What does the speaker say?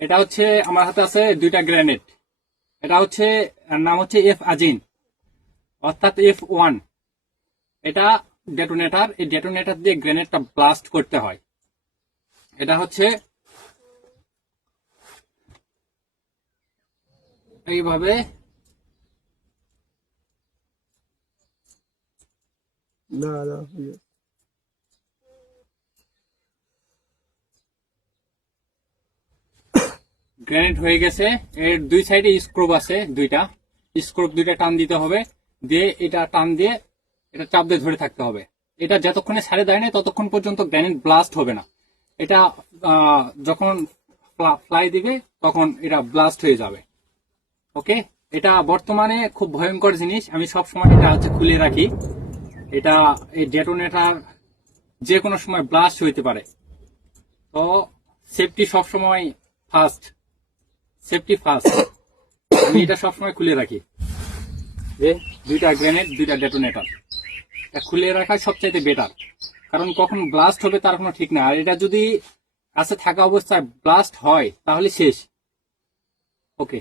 এটা হচ্ছে আমার হাতে আছে দুইটা গ্রেনেড। এটা হচ্ছে নাম হচ্ছে এফ আজিন অর্থাৎ F1। এটা ডেটোনেটর, এই ডেটোনেটর দিয়ে গ্রেনেডটা ব্লাস্ট করতে হয়। এটা হচ্ছে এইভাবে গ্রেনেড হয়ে গেছে। এর দুই সাইডে স্ক্রুপ আছে, দুইটা স্ক্রুপ দুইটা টান দিতে হবে, দিয়ে এটা টান দিয়ে এটা চাপ দিয়ে ধরে থাকতে হবে। এটা যতক্ষণে ছাড়ে দেয় না ততক্ষণ পর্যন্ত গ্রেনেড ব্লাস্ট হবে না। এটা যখন ফ্লাই দিবে তখন এটা ব্লাস্ট হয়ে যাবে। ওকে, এটা বর্তমানে খুব ভয়ঙ্কর জিনিস। আমি সব সময় এটা হচ্ছে খুলে রাখি। এটা এই ডেটোনেটর যে কোনো সময় ব্লাস্ট হইতে পারে, তো সেফটি সব সময় ফার্স্ট, সেফটি ফার্স্ট। আমি এটা সবসময় খুলে রাখি, যে দুইটা গ্রেনেড দুইটা ডেটোনেটর এটা খুলে রাখা সবচাইতে বেটার, কারণ কখন ব্লাস্ট হবে তার কোনো ঠিক না। আর এটা যদি কাছে থাকা অবস্থায় ব্লাস্ট হয় তাহলে শেষ। ওকে।